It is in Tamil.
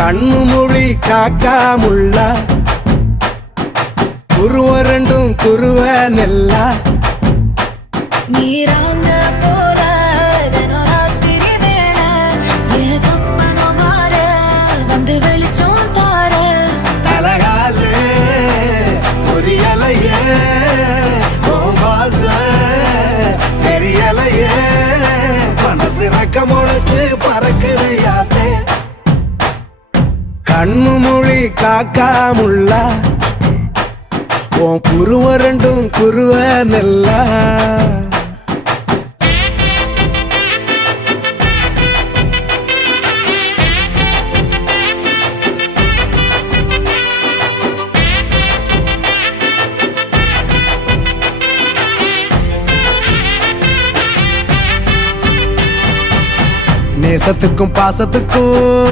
கண்ணு மொழி காக்காமுள்ள குருவ ரெண்டும் குருவ நெல்லா நீராங்க போல ராத்திரி வேண என் சொப்பனம் மாற வந்து வெளிச்சம் தார தலகாலே பொரியலையே வாச பெரியலையே மனசு ரக்க முளைச்சு பறக்குது யாத்தே கண்ணு மொழி காக்காமுள்ள உன் குருவ ரெண்டும் குருவ நெல்லா நேசத்துக்கும் பாசத்துக்கும்